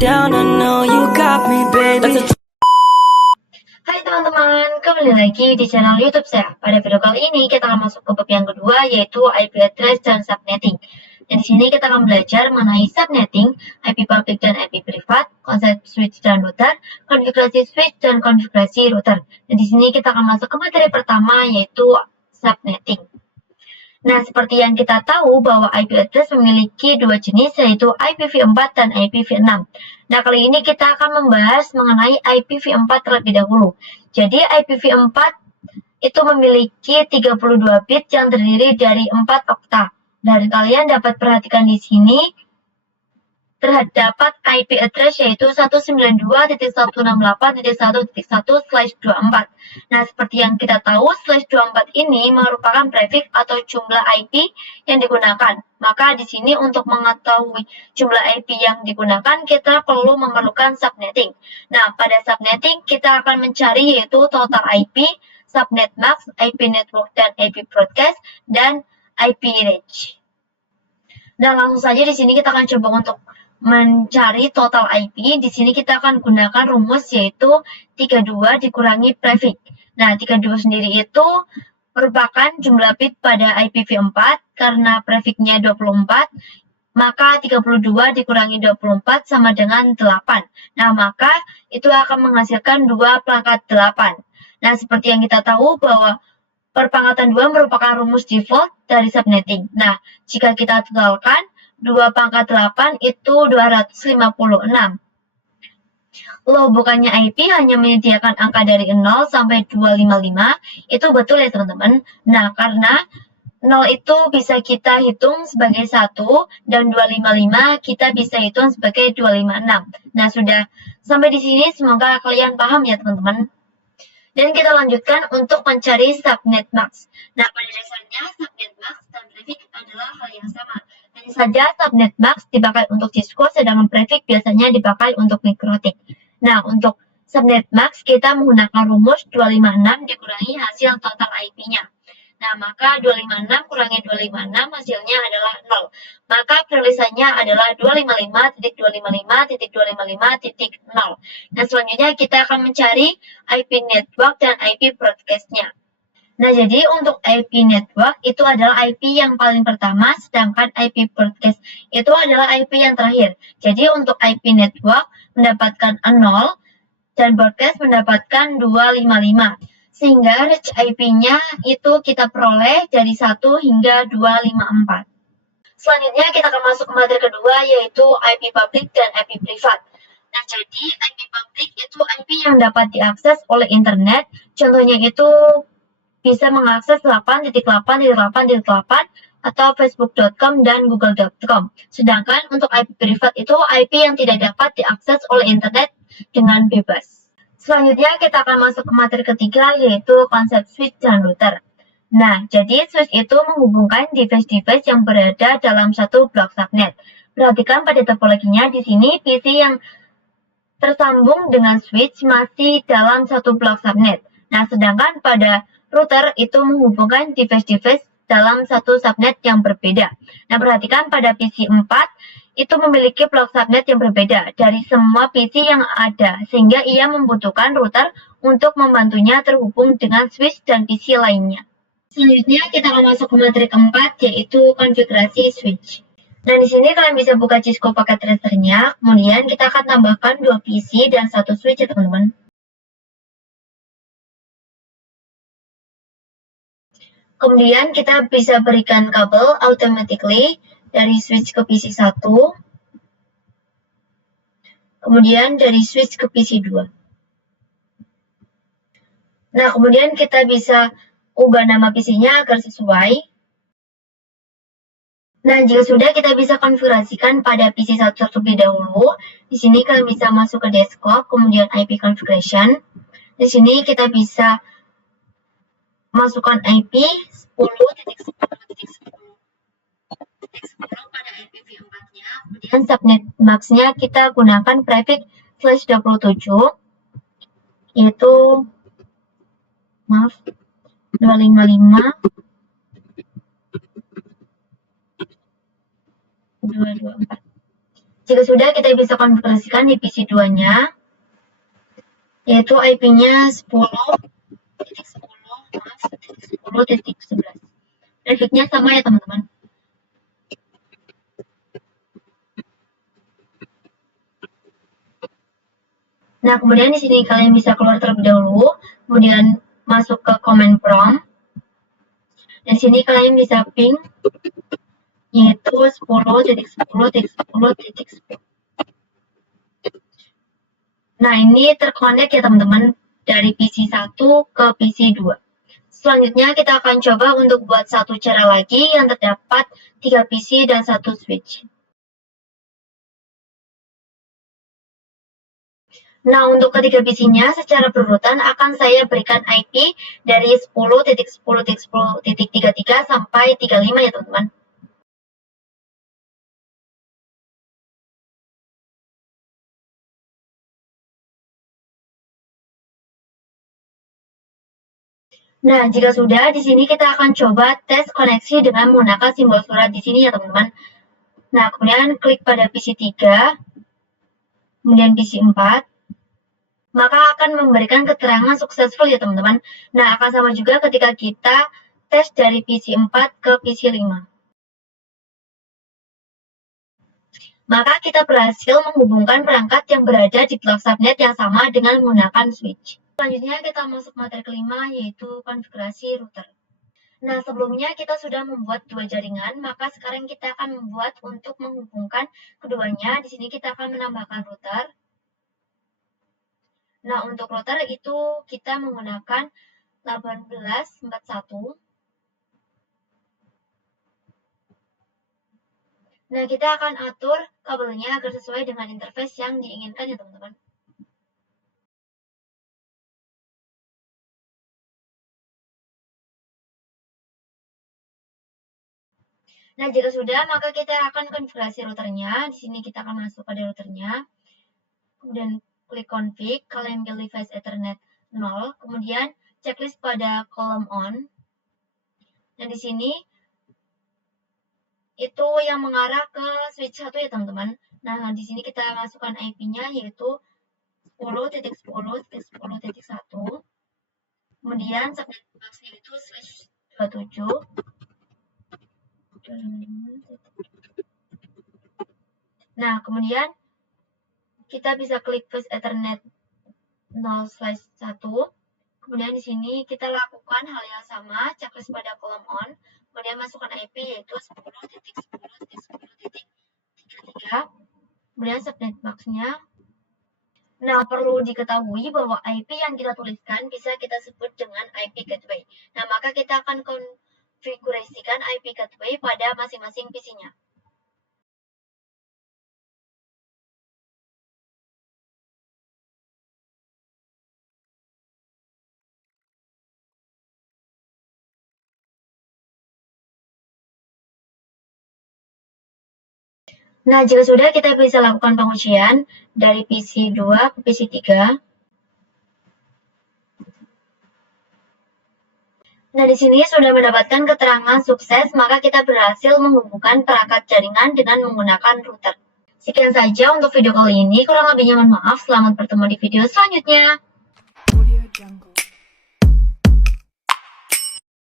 down, I know you got me, baby. Hai teman-teman, kembali lagi di channel YouTube saya. Pada video kali ini kita akan masuk ke bab yang kedua, yaitu IP address dan subnetting. Dan di sini kita akan belajar mengenai subnetting, IP public dan IP privat, konsep switch dan router, konfigurasi switch dan konfigurasi router. Dan di sini kita akan masuk ke materi pertama, yaitu subnetting. Nah, seperti yang kita tahu bahwa IP address memiliki dua jenis, yaitu IPv4 dan IPv6. Nah, kali ini kita akan membahas mengenai IPv4 terlebih dahulu. Jadi, IPv4 itu memiliki 32 bit yang terdiri dari 4 okta. Dan kalian dapat perhatikan di sini, terdapat IP address yaitu 192.168.1.1/24. Nah, seperti yang kita tahu, /24 ini merupakan prefix atau jumlah IP yang digunakan. Maka di sini untuk mengetahui jumlah IP yang digunakan, kita perlu memerlukan subnetting. Nah, pada subnetting kita akan mencari yaitu total IP, subnet max, IP network dan IP broadcast, dan IP range. Nah, langsung saja di sini kita akan coba untuk mencari total IP. Di sini kita akan gunakan rumus yaitu 32 dikurangi prefix. Nah, 32 sendiri itu merupakan jumlah bit pada IPv4 karena prefixnya 24, maka 32 dikurangi 24 sama dengan 8. Nah, maka itu akan menghasilkan 2 pangkat 8. Nah, seperti yang kita tahu bahwa perpangkatan 2 merupakan rumus default dari subnetting. Nah, jika kita totalkan, 2 pangkat 8 itu 256. Loh, bukannya IP hanya menyediakan angka dari 0 sampai 255, itu betul ya teman-teman. Nah, karena 0 itu bisa kita hitung sebagai 1, dan 255 kita bisa hitung sebagai 256. Nah, sudah sampai di sini semoga kalian paham ya teman-teman. Dan kita lanjutkan untuk mencari subnet max. Nah, pada dasarnya subnet max dan prefix adalah hal yang sama. Hanya saja subnet max dipakai untuk Cisco, sedangkan prefix biasanya dipakai untuk MikroTik. Nah, untuk subnet max kita menggunakan rumus 256 dikurangi hasil total IP-nya. Nah, maka 256 kurangi 256 hasilnya adalah 0. Maka penulisannya adalah 255.255.255.0. Nah, selanjutnya kita akan mencari IP network dan IP broadcast-nya. Nah, jadi untuk IP network itu adalah IP yang paling pertama, sedangkan IP broadcast itu adalah IP yang terakhir. Jadi untuk IP network mendapatkan 0 dan broadcast mendapatkan 255. Sehingga range IP-nya itu kita peroleh dari 1 hingga 254. Selanjutnya kita akan masuk ke materi kedua, yaitu IP public dan IP privat. Nah, jadi IP public itu IP yang dapat diakses oleh internet. Contohnya itu bisa mengakses 8.8.8.8 atau facebook.com dan google.com. Sedangkan untuk IP privat itu IP yang tidak dapat diakses oleh internet dengan bebas. Selanjutnya kita akan masuk ke materi ketiga, yaitu konsep switch dan router. Nah, jadi switch itu menghubungkan device-device yang berada dalam satu blok subnet. Perhatikan pada topologinya di sini PC yang tersambung dengan switch masih dalam satu blok subnet. Nah, sedangkan pada router itu menghubungkan device-device dalam satu subnet yang berbeda. Nah, perhatikan pada PC 4 itu memiliki blok subnet yang berbeda dari semua PC yang ada, sehingga ia membutuhkan router untuk membantunya terhubung dengan switch dan PC lainnya. Selanjutnya kita akan masuk ke materi keempat, yaitu konfigurasi switch. Nah, di sini kalian bisa buka Cisco paket tracernya, kemudian kita akan tambahkan 2 PC dan 1 switch ya teman-teman. Kemudian kita bisa berikan kabel automatically dari switch ke PC 1, kemudian dari switch ke PC 2. Nah, kemudian kita bisa ubah nama PC-nya agar sesuai. Nah, jika sudah, kita bisa konfigurasikan pada PC 1 terlebih dahulu. Di sini kalian bisa masuk ke desktop, kemudian IP configuration. Di sini kita bisa masukkan IP 10.10.10 pada IPv4-nya. Kemudian subnet max-nya kita gunakan prefix /27, yaitu 255.224. Jika sudah, kita bisa konfigurasikan di PC 2-nya, yaitu IP-nya 10.10.11. Prefix-nya sama ya teman-teman. Nah, kemudian di sini kalian bisa keluar terlebih dahulu, kemudian masuk ke command prompt. Di sini kalian bisa ping, yaitu 10.10.10.10. Nah, ini terkonek ya teman-teman, dari PC 1 ke PC 2. Selanjutnya kita akan coba untuk buat satu cara lagi yang terdapat 3 PC dan 1 switch. Nah, untuk ketiga PC-nya secara berurutan akan saya berikan IP dari 10.10.10.33 sampai 35 ya teman-teman. Nah, jika sudah, di sini kita akan coba tes koneksi dengan menggunakan simbol surat di sini ya teman-teman. Nah, kemudian klik pada PC 3, kemudian PC 4, maka akan memberikan keterangan successful ya teman-teman. Nah, akan sama juga ketika kita tes dari PC 4 ke PC 5. Maka kita berhasil menghubungkan perangkat yang berada di blok subnet yang sama dengan menggunakan switch. Selanjutnya kita masuk materi kelima, yaitu konfigurasi router. Nah, sebelumnya kita sudah membuat 2 jaringan, maka sekarang kita akan membuat untuk menghubungkan keduanya. Di sini kita akan menambahkan router. Nah, untuk router itu kita menggunakan 1841. Nah, kita akan atur kabelnya agar sesuai dengan interface yang diinginkan ya teman-teman. Nah, jika sudah, maka kita akan konfigurasi routernya. Di sini kita akan masuk pada routernya. Kemudian klik config, kalian pilih device Ethernet 0, kemudian checklist pada kolom on. Dan di sini itu yang mengarah ke switch 1 ya teman-teman. Nah, di sini kita masukkan IP-nya yaitu 10.10.10.1. Kemudian subnet box-nya itu switch 27. Nah, kemudian kita bisa klik push Ethernet 0/1. Kemudian di sini kita lakukan hal yang sama, checklist pada kolom on, kemudian masukkan IP yaitu 10.10.10.33. Kemudian subnet box-nya. Nah, perlu diketahui bahwa IP yang kita tuliskan bisa kita sebut dengan IP gateway. Nah, maka kita akan konfigurasikan IP gateway pada masing-masing PC-nya. Nah, jika sudah, kita bisa lakukan pengujian dari PC 2 ke PC 3. Nah, di sini sudah mendapatkan keterangan sukses, maka kita berhasil menghubungkan perangkat jaringan dengan menggunakan router. Sekian saja untuk video kali ini, kurang lebihnya mohon maaf, selamat bertemu di video selanjutnya.